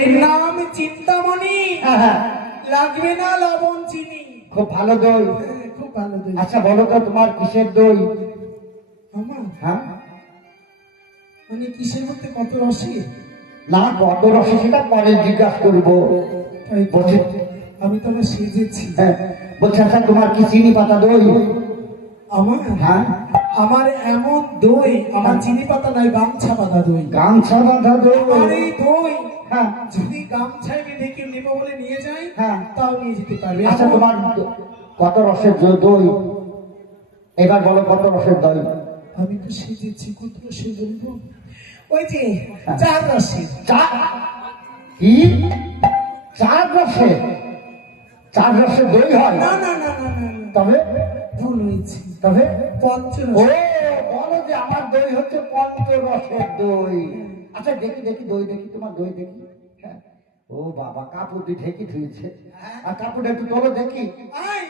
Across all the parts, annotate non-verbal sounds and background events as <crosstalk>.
এর নাম চিন্তামণি। লাগবে না লবণ চিনি। খুব ভালো দই। হ্যাঁ, খুব ভালো দই। আচ্ছা বলো তো তোমার কিসের দই? আমার হ্যাঁ? মানে কিসের মধ্যে কত রসে? না কত রসে সেটা পরে জিজ্ঞাসা করব। আমি তো আমার সেজেছি। হ্যাঁ বলছি আচ্ছা তোমার কি চিনি পাতা দই? আমার? হ্যাঁ। আমার এমন দই আমার চিনি পাতা নাই গামছা পাতা দই। গামছা বাঁধা দই। এই দই হ্যাঁ। যদি গামছায় বেঁধে কেউ নেব বলে নিয়ে যায় হ্যাঁ। তাও নিয়ে যেতে পারবে। আচ্ছা তোমার কত রসের দই? এবার বলো কত রসের দই? আমি তো সেজেছি কত রসে বলব? ওই যে হ্যাঁ। চার রসে চার? কি? চার রসে চার রসের দই হয়? না না না না। তবে? ভুল হয়েছে। তবে পঞ্চরস ও বলো যে আমার দই হচ্ছে পঞ্চরসের দই। আচ্ছা দেখি দেখি দই দেখি তোমার দই দেখি। হ্যাঁ। ও বাবা কাপড় দিয়ে ঢেকে ধুয়েছে। আর কাপড়টা একটু তোলো দেখি। আয়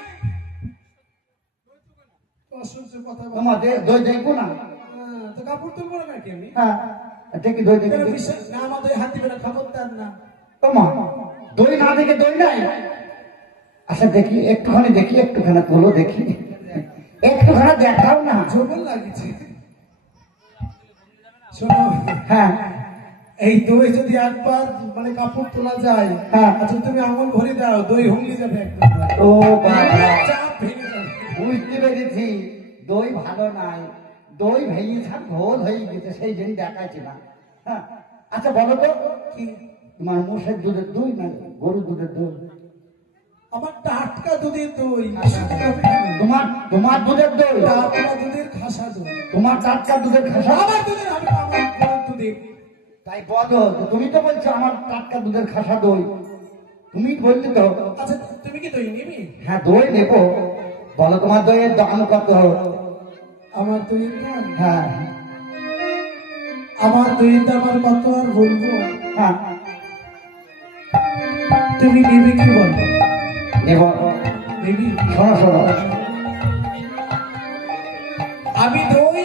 অসহ্য কথা বল। তোমার দে- দই দেখব না? হ্যাঁ, তো কাপড় তুলবো না নাকি আমি? হ্যাঁ দেখি দই দেখি কেন দেখি। বিশ্বাস হাত দিবে না খবরদার না। তোমার দই না দেখে দই নাই? আচ্ছা দেখি একটুখানি দেখি একটুখানি তোলো দেখি। একটুখানি দেখাও না। জবর লাগছে শোনো হ্যাঁ। এই দই যদি একবার মানে কাপড় তোলা যায় হ্যাঁ। আচ্ছা তুমি আঙুল ভরে দাও দই হুমলি যাবে একদম। ও বাবা। বুঝতে পেরেছি। দই ভালো নাই। দই ভেঙে থাক ভোল হয়ে গেছে সেই জন্য দেখাচ্ছি না। হ্যাঁ। আচ্ছা বলো তো কি? তোমার মোষের দুধের দই না গরুর দুধের দই আমার টাটকা দুধের দই? তোমার তোমার দুধের দই? টাটকা দুধের খাসা দই। তোমার টাটকা দুধের খাসা? আমার দুধের আমি আমার দুধের। তাই বলো তুমি তো বলছো আমার টাটকা দুধের খাসা দই। তুমি বললি তো। আচ্ছা তুমি কি দই নিবি? হ্যাঁ দই নেব। বলো তোমার দইয়ের দাম কত? আমার দইয়ের দাম? হ্যাঁ। আমার দইয়ের দাম আর কত আর বলব? হ্যাঁ। তুমি নেবে কি বল? শোনো শোনো আমি দই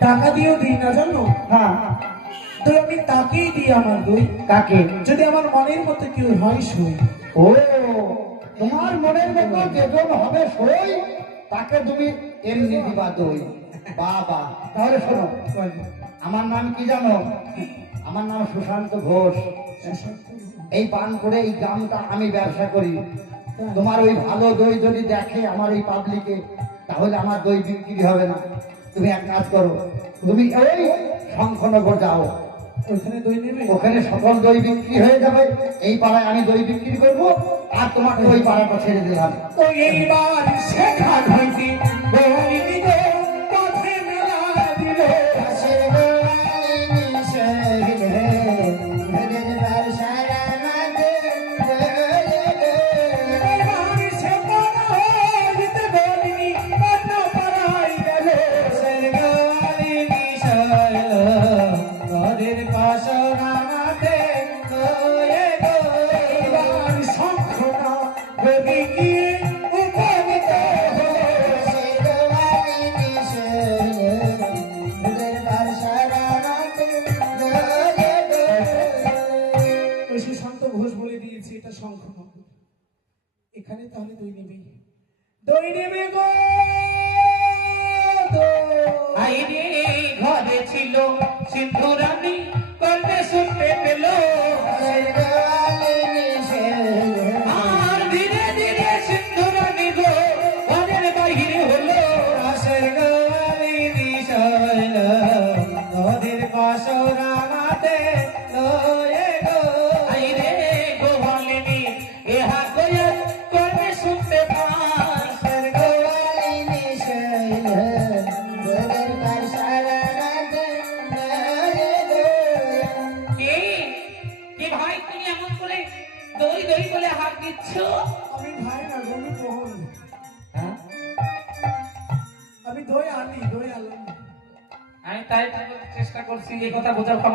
টাকা দিয়েও দিই না জানো? হ্যাঁ। তো আমি তাকেই দিই আমার দই। কাকে? যদি আমার মনের মতো কেউ হয় সই। ও তোমার মনের মতো যেজন হবে সই? তাকে তুমি এমনি দিবা দই। বাবা তাহলে শোনো আমার নাম কি জানো? আমার নাম সুশান্ত ঘোষ। এই পান করে এই গ্রামটা আমি ব্যবসা করি। তোমার ওই ভালো দই যদি দেখে আমার এই পাবলিকে তাহলে আমার দই বিক্রি হবে না। তুমি এক কাজ করো তুমি ওই শঙ্খনগর যাও। ওখানে দই নেবে? ওখানে সকল দই বিক্রি হয়ে যাবে। এই পাড়ায় আমি দই বিক্রি করব আর তোমাকে ওই পাড়াটা ছেড়ে দিলাম। তো এইবার শেখা হইতে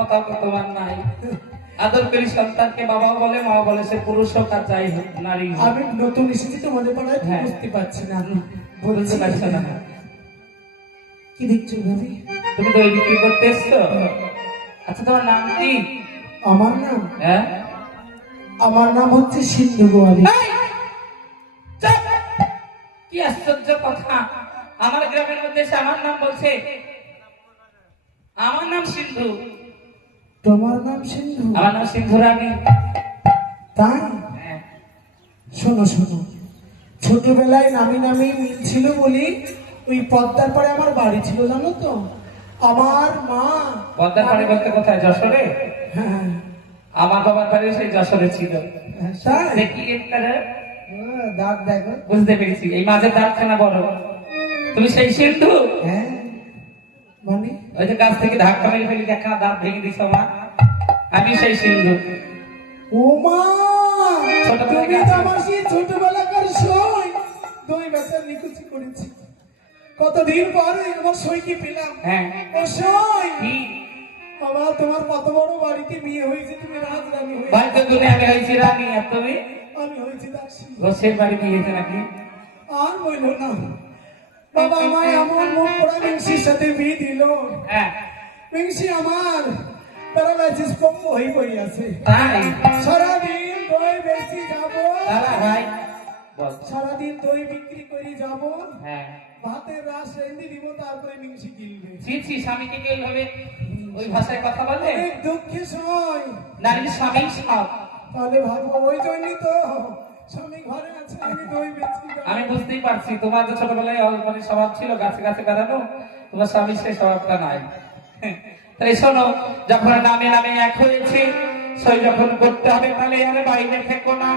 ক্ষমতা তোমার নাই। আদর করি সন্তানকে বাবা বলে মা বলে সে পুরুষ হোক আর যাই হোক নারী আমি নতুন এসেছি তো মনে পড়ায় হ্যাঁ। বুঝতে পারছি না। বুঝতে পারছ না। কি দেখছ ভাবি? তুমি দই বিক্রি করতে এসছো? আচ্ছা তোমার নাম কি? আমার নাম? হ্যাঁ? আমার নাম হচ্ছে সিন্ধু গোয়ালি। কি আশ্চর্য কথা। আমার গ্রামের মধ্যে আমার নাম বলছে। আমার নাম সিন্ধু। তোমার নাম সিন্ধু। আমার নাম সিন্ধু রানী। তাই? হ্যাঁ। শোনো শোনো। ছোটবেলায় নামি নামি মিল ছিল বলি ওই পদ্মার পরে আমার বাড়ি ছিল জানো তো? আমার মা পদ্মার পাড়ে বলতে কোথায়? যশোরে? হ্যাঁ। আমার বাবার বাড়ি সেই যশোরে ছিল। দেখি একটা রে? দাঁত দেখো। বুঝতে পেরেছি। এই মাঝে দাঁতখানা বড়। তুমি সেই সিন্ধু? হ্যাঁ। মানে? ওই যে গাছ থেকে ধাক্কা মেরে ফেলি দেখা দাঁত ভেঙে দিছ মা আমি সেই সিন্ধু। ও মা ছোটবেলায় তুমি আমার সেই ছোটবেলাকার সই। দই বেচার নিকুচি করেছি। কতদিন পরে আমার সইকে পেলাম? হ্যাঁ। ও সই? কি? বাবা তোমার কত বড় বাড়িতে বিয়ে হয়েছে তুমি রাজরানী হয়ে বাড়িতে তুমি আমি হয়েছি রানী আর তুমি? আমি হয়েছি দাসী। রসের বাড়ি দিয়েছে নাকি? আর বইল না। বাবা আমায় এমন মুখ পড়া মিংসির সাথে বিয়ে দিল। হ্যাঁ। মিংসি আমার প্যারালাইসিস পঙ্গ হয়ে পড়ে আছে। সারাদিন দই বেশি যাব। ভাই সারাদিন দই বিক্রি করে যাব। হ্যাঁ। ভাতের রাস রেন্দি দিব তারপরে মিংসি কিনবে। ছি স্বামীকে কি এইভাবে ওই ভাষায় কথা বলে? দুঃখে সময় নারীর স্বামী সব। তাহলে ভাববো ওই জন্যই তো। আমি বুঝতেই পারছি তোমার যে ছোটবেলায় অল্পনি স্বভাব ছিল গাছে গাছে বেড়ানো তোমার স্বামী সেই স্বভাবটা নাই। তাই শোনো যখন নামে নামে এক হয়েছে সই যখন করতে হবে তাহলে আরে বাইরে থেকো না।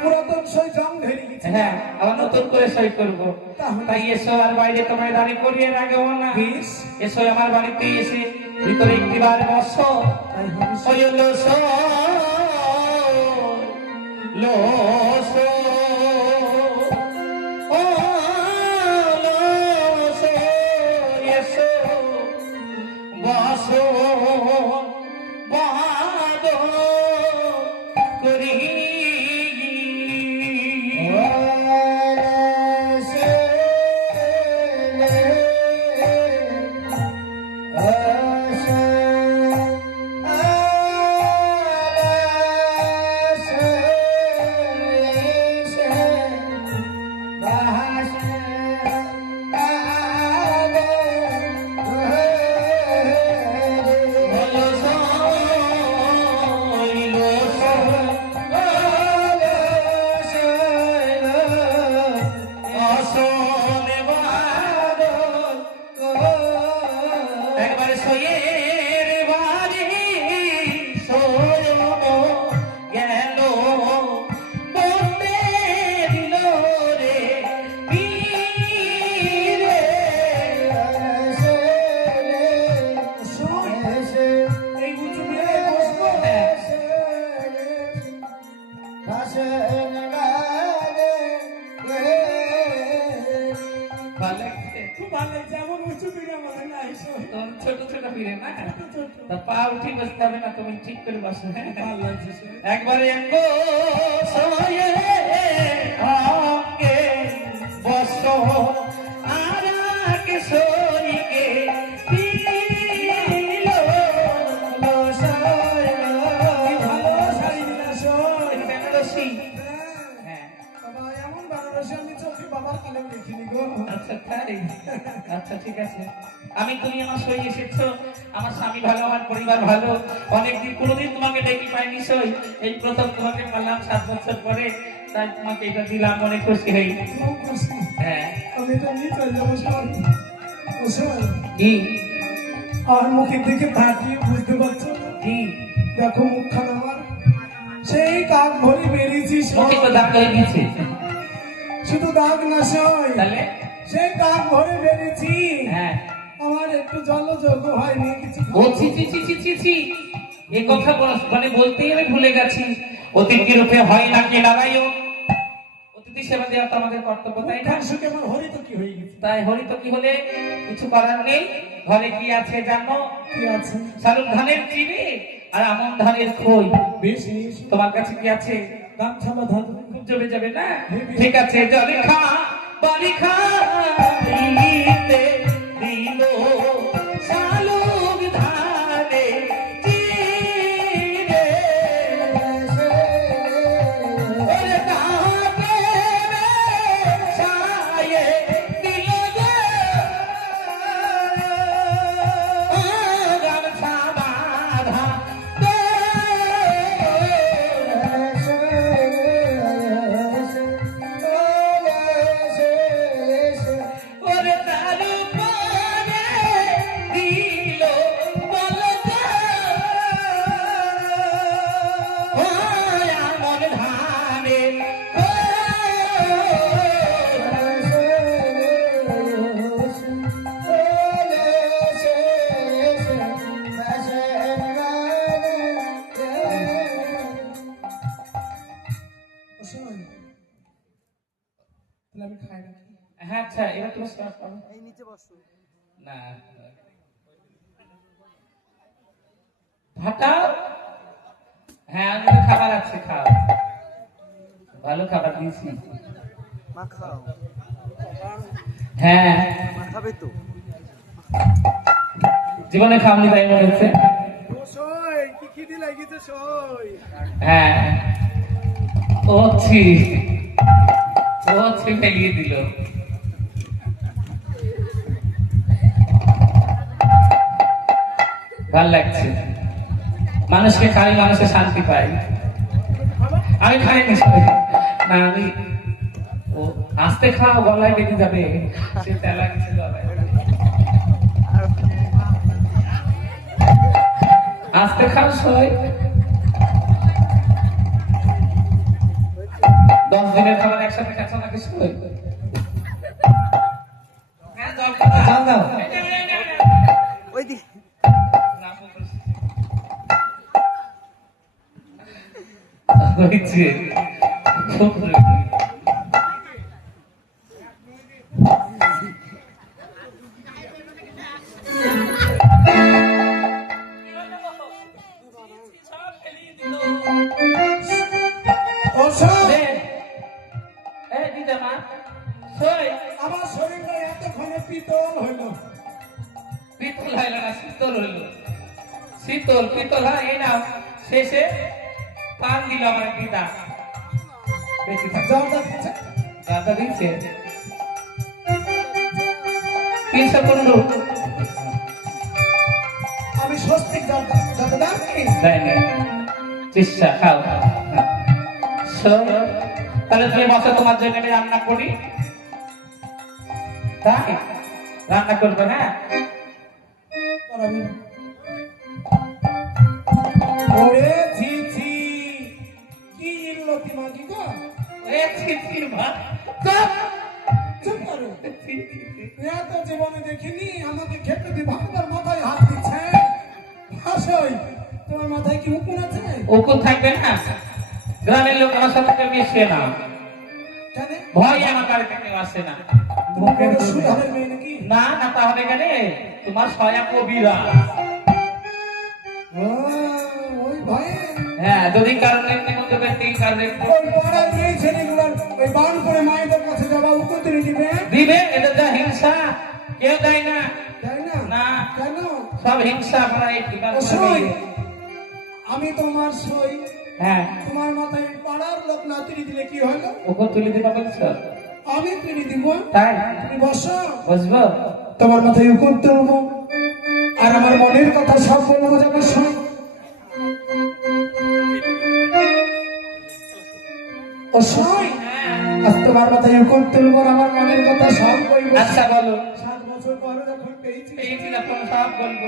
পুরাতন সই জং ধরে গেছে। হ্যাঁ আবার নতুন করে সই করব। তাই এসো আর বাইরে তোমায় করিয়ে রাখব না। এসো আমার বাড়িতে এসে ভিতরে একটিবার বসো। লোস একবারে ঠিক করে বসো। একবারে একো সয়ে বসো। আর কে সইকে দিল কি ভালো শাড়ি কালেও গো। আচ্ছা তাই? আচ্ছা ঠিক আছে। আমি তুমি আমার সই এসেছ আমার স্বামী ভালো আমার পরিবার ভালো। অনেকদিন কোনোদিন তোমাকে ডেকে পাইনি সই। এই প্রথম তোমাকে পারলাম সাত বছর পরে তাই তোমাকে এটা দিলাম অনেক খুশি হই। হ্যাঁ। আমি এটা নিয়ে চলে যাব শোন। কি? আমার মুখের দিকে তাকিয়ে বুঝতে পারছ? কি? দেখো মুখখান আমার। সেই কাক ভরে বেরিয়েছি তো দাগ শুধু দাগ না সই তাহলে? সেই কাক ভরে বেরিয়েছি হ্যাঁ। আমার একটু জলযোগ্য হয়নি কিছু ও ছি ছি ছি ছি এ কথা মানে বলতেই আমি ভুলে গেছি। অতিথি রূপে হয় না কে নারায়ণ? অতিথি সেবা দেওয়া তো আমাদের কর্তব্য তাই না? শুকে আমার হরিত কি হয়ে গেছে? তাই হরিত কি হলে কিছু করার নেই? ঘরে কি আছে জানো? কি আছে? শালুক ধানের চিনি আর আমন ধানের খই। বেশ বেশ। তোমার কাছে কি আছে? গামছা বাঁধা জমে যাবে না? ঠিক আছে জলে খা তাহলে আমি খাই নাকি হ্যাঁ আচ্ছা এবার তুমি স্টার্ট করো না ভাটা? হ্যাঁ খাবার আছে খাও। ভালো খাবার দিয়েছি। মা খাও। হ্যাঁ। খাবে তো? জীবনে খাওনি তাই মনে হচ্ছে? সই কি খিদে লাগিছে সই। হ্যাঁ। মানুষকে খাই মানুষের শান্তি পায়। আমি সবাই। না, আমি আস্তে খাও, গলায় বেঁধে যাবে। সে তেলা কিছু গলায়। আস্তে খাও সই দশ দিনের খাবার একসাথে খাচ্ছ নাকি সই হ্যাঁ, দাও। ওই হয়েছে। শীতল পিতল হয় এই নাও শেষে পান দিল আমার দিচ্ছে দাদা দিচ্ছে তিনশো পনেরো। আমি স্বস্তিক খাও। তাহলে তুমি বসে তোমার জন্য আমি রান্না করি। তাই রান্না করবে হ্যাঁ? ওরে ছি ছি। কি ইল্লতি মাগি গো? এ ছি ছি মা। চুপ! চুপ করো। ছি, ছি, ছি। এত জীবনে দেখিনি আমাকে খেতে দি ভাঙবার মাথায় হাত দিচ্ছে। হাসই তোমার মাথায় কি উকুন আছে? উকুন থাকবে না। গ্রামের লোক আমার সাথে মিশে না। ভয় আমার বাড়িতে কেউ আসে না। না না তাহলে কেন? তোমার সয়া কবিরা হ্যাঁ যদি কারণ এমনি মধ্যে ব্যক্তি কাজে ওই পাড়ার মেয়ে ছেলেগুলোর ওই বান করে মায়েদের কাছে যাওয়া উকুন তুলে দিবে? দিবে এটা যা হিংসা। কেউ দেয় না। তাই না? না। কেন? সব হিংসা আমরা এই ঠিকানা সই। আমি তোমার সই। হ্যাঁ। তোমার মাথায় পাড়ার লোক না তুলে দিলে কি হলো? ওকে তুলে দিবা বলছো? আমি তুলে দিব। তাই? তুমি বসো। বুঝব তোমার মাথায় উকুন তুলবো আর আমার মনের কথা সব বলব যাবে আজ তোমার মাথায় উকুন তুলবো আমার মনের কথা সব বলব। আচ্ছা বলো। সাত বছর পরে যখন পেয়েছি পেয়েছি যখন সব বলব।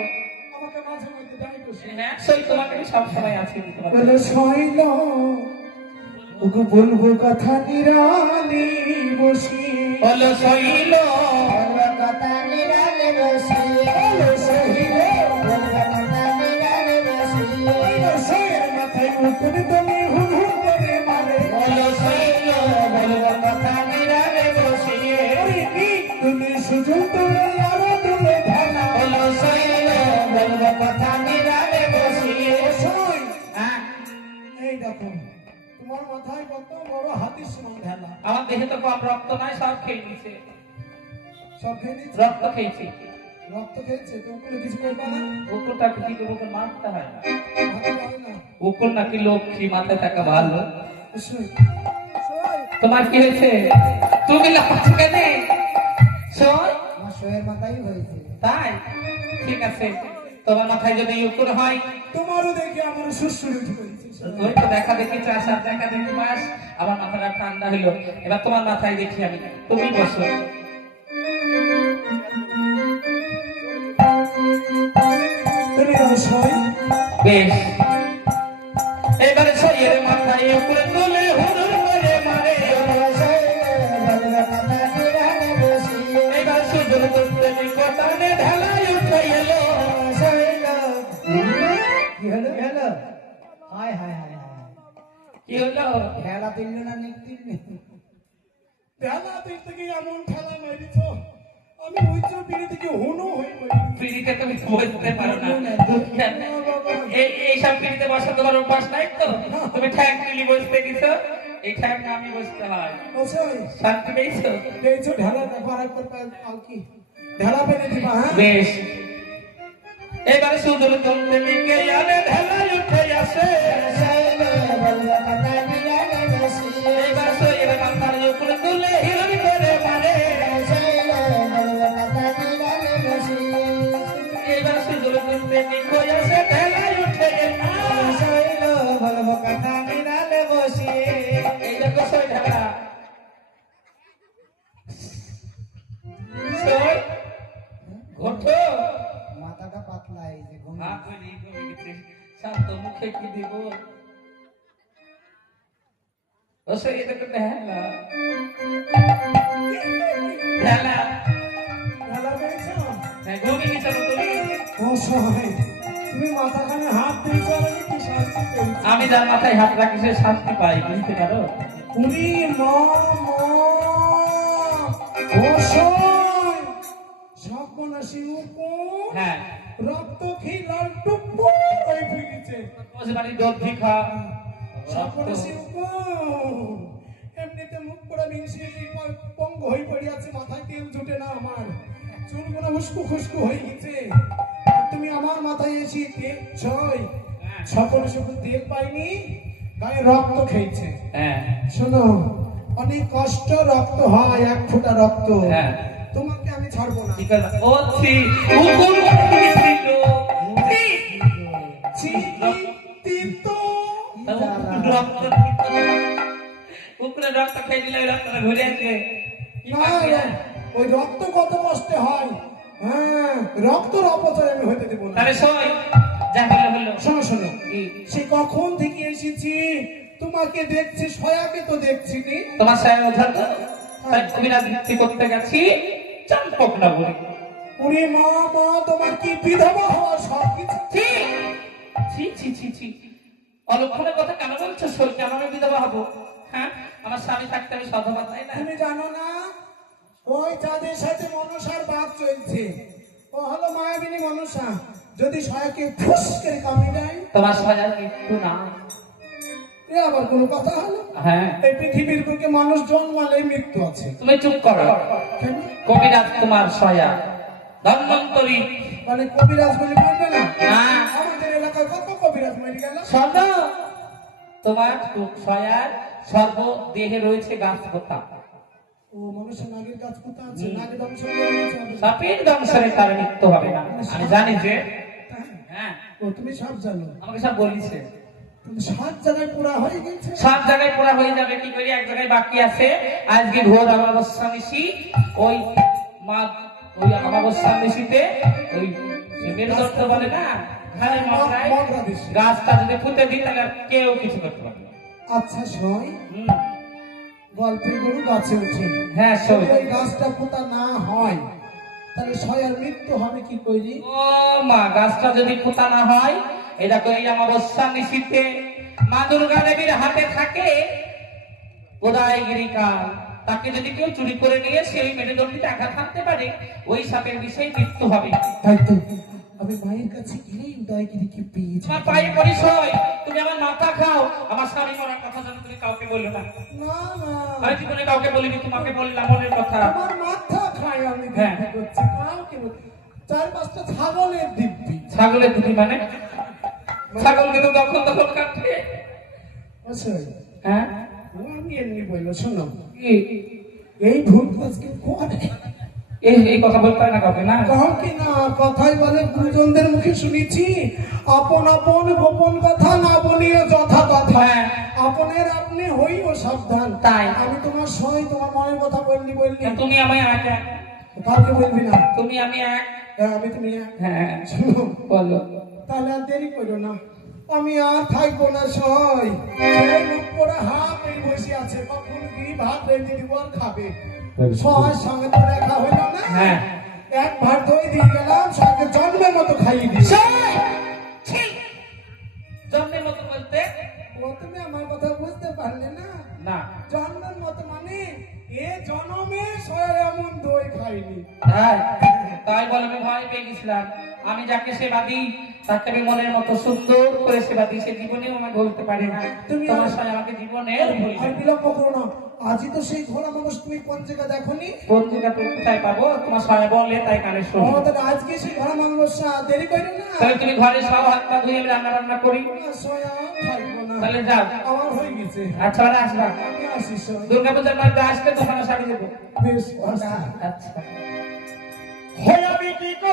আমাকে মাঝে মধ্যে ডাই হ্যাঁ সেই তোমাকে সব সময় আছি বলে শৈল ওগো বলব কথা নিরালি বসি। বলো শৈল কথা নিরালে বসে বলো শৈল কথা নিরালে বসে বলো মাথায় উকুন রক্ত নাই সব খেয়ে নিছে সব খেয়ে দিচ্ছে রক্ত খেয়েছি। রক্ত খেয়েছে? তো কোনো কিছু করবে না? কুকুরটা কি করে ওকে মারতে হয় না। কুকুর নাকি লক্ষ্মী মাথায় থাকা ভালো। তোমার কি হয়েছে? তুমি লাফাচ্ছ কেন? শোয়ের মাথায় হয়েছে। তাই? ঠিক আছে। তোমার মাথায় যদি উকুর হয়? তোমারও দেখে আমার সুশ্রী উঠে ওই তো দেখা দেখি চাষ আর দেখা দেখি মাস আমার মাথাটা ঠান্ডা হইল। এবার তোমার মাথায় দেখি আমি। তুমি বসো। তুমি বেশ। এবারে হুনো পিড়িতে তুমি বসতে পারো না। <laughs> এই এইসব পিড়িতে বসা তোমার অভ্যাস নাই তো? তুমি ঠ্যাং তুলি বসতে দিছো এই ঠ্যাং আমি বসতে হয়। শান্তি পেয়েছ? পেয়েছ ঢেলা দেখো আর পাও কি? ঢেলা পেলে দিবা হ্যাঁ? বেশ। এবার সুদূর তুমি আনে উঠে আসে। আমি যার মাথায় হাত রাখি সে শান্তি পাই বুঝতে পারো? উনি সর্বনাশী হ্যাঁ। রক্ত খেয়ে লাল টুকু হয়ে ফিরেছে। বাড়ি দুধ ভিখা সর্বনাশী এমনিতে মুখ পোড়া পঙ্গ হয়ে পড়ে আছে মাথায় তেল জুটে না আমার। চুলগুলো উস্কু খুস্কু হয়ে গেছে। আমার মাথায় এসে তেল ছয়। সর্বনাশী উপর তেল পাইনি গায়ে রক্ত খেয়েছে। হ্যাঁ। শোনো অনেক কষ্ট রক্ত হয় এক ফোঁটা রক্ত। হ্যাঁ। তোমাকে আমি ছাড়বো না। কি করলা ও ছি উকুন কি ছিল? ছি। তিত রক্ত উপরে রক্ত খেয়ে দিলে ওই ঘুরে আসবে? কি না, পারবে? না, ওই রক্ত কত কষ্টে হয়? হ্যাঁ রক্তর অপচয় আমি হইতে দেবো না। তাহলে সই যা হলো হলো শোনো শোনো। সে কখন থেকে এসেছি? তোমাকে দেখছি সয়াকে তো দেখছি নি তোমার সাহেব ওঝা তো? তাই কবিরাজ ভিত্তি করতে গেছি চম্পক না বলি। ওরে মা মা তোমার কি বিধবা হওয়ার সব কিছু ছি ছি। ছি ছি অলক্ষণের কথা কেন বলছো? সই কেন আমি বিধবা হব? হ্যাঁ? আমার স্বামী থাকতে আমি সধবা তাই না? তুমি জানো না ওই যাদের সাথে মনসার বাদ চলছে। ও হলো মায়াবিনী মনসা যদি সয়াকে ফুস করে কামড়ে দেয় তোমার সাজার মৃত্যু না। এ আবার কোনো কথা হলো? হ্যাঁ। এই পৃথিবীর বুকে মানুষ জন্মালে মৃত্যু আছে। তুমি চুপ করো? কবিরাজ তোমার সয়া। ধন্বন্তরী। মানে কবিরাজ বলে বলবে না। আমাদের এলাকায় কত কবিরাজ মরে গেল? সর্ব। তোমার সয়ার সর্ব দেহে রয়েছে গাছ পোতা ও মানুষের নাগের গাছ কোথা আছে নাগের ধ্বংস করে দিয়েছে আমাদের। সাপের দংশনে তার মৃত্যু হবে না। আমি জানি যে হ্যাঁ। ও তুমি সব জানো। আমাকে সব বলিছে। সাত জায়গায় পুরা হয়ে গেছে। সব জায়গায় পুরা হয়ে যাবে কি করি? এক জায়গায় বাকি আছে। আজকে ভোর অমাবস্যা নিশি। ওই মা ওই অমাবস্যা নিশিতে ওই মেরুদণ্ড বলে না মগরায় গাছটা যদি পুঁতে দিই তাহলে কেউ কিছু করতে পারবে আচ্ছা সই। হুম। গল্পের গরু গাছে উঠে হ্যাঁ ওই গাছটা পোতা না হয় তাহলে সয়ার মৃত্যু হবে কি করি ও মা গাছটা যদি পোতা না হয় এটা অমাবস্যা নিশিতে মা দুর্গা দেবীর হাতে থাকে। উদয়গিরি কাল তাকে যদি কেউ চুরি করে নিয়ে সেই মেরুদণ্ডিতে আঘাত হানতে পারে ওই সাপের বিষয়ে মৃত্যু হবে। তাই তো। আমি মায়ের কাছে গেলেই উদয়গিরিকে পেয়েছি পায়ে পরিচয় তুমি আমার মাথা খাও। আমার স্বামী মরার কথা তুমি কাউকে বলল না। না না। আমি জীবনে কাউকে বলিনি তোমাকে বললাম মনের কথা। আমার মাথা খায় আমি হ্যাঁ। দিব্যি করছি কাউকে চার পাঁচটা ছাগলের দিব্যি। ছাগলের দুটি মানে? ছাগল কিন্তু তখন তখন কাটবে অবশ্যই হ্যাঁ? আমি এমনি বলল শোনো? এই ভুল আজকে করে। এই কথা বলতে না কাউকে না? কহ কি না কথাই বলে গুরুজনদের মুখে শুনেছি। আপন আপন গোপন কথা না বলিও যথা কথা হ্যাঁ। আপনের আপনি হইও সাবধান। তাই। আমি তোমার সই তোমার মনের কথা বললি বললি। তুমি আমায় এক এক। কাউকে বলবি না। তুমি আমি এক। হ্যাঁ, আমি তুমি এক। হ্যাঁ। শোনো। বলো। তাহলে আর দেরি করো না। আমি আর থাকব না সই মুখ হাত এই বসে আছে কখন কি ভাত রেখে দিব আর খাবে? সবার সঙ্গে তো দেখা হইল না। হ্যাঁ। এক ভাত দই দিয়ে গেলাম সঙ্গে জন্মের মতো খাইয়ে দিই জন্মের মতো বলতে ও তুমি আমার কথা বুঝতে পারলে না? না। জন্মের মতো মানে এ জন্ম হ্যাঁ তাই বলে আমি ভয় পেয়ে গেছিলাম আমি যাকে সেবা দিই তাকে আমি মনের মতো সুন্দর করে সেবা দিই সে জীবনেও আমাকে বলতে পারে না। তুমি আর- সঙ্গে আমাকে জীবনের ভুলবে বিলম্ব করো না। আজই তো সেই ঘোড়া মানুষ তুমি কোন জায়গা দেখোনি? কোন জায়গা তুমি কোথায় পাবো? তোমার সবাই বললে তাই কানে শুনো। আমাদের আজকে সেই ঘোড়া মানুষ দেরি করে না। তাহলে তুমি ঘরে সব হাত পা ধুয়ে রান্না বান্না করি। সোয়া তাহলে যাও। আমার হয়ে গেছে। আচ্ছা মানে আসবা। আমি আসি সোয়া মধ্যে আসলে দোকানে শাড়ি দেবো। বেশ আচ্ছা। হয়ে আমি কি গো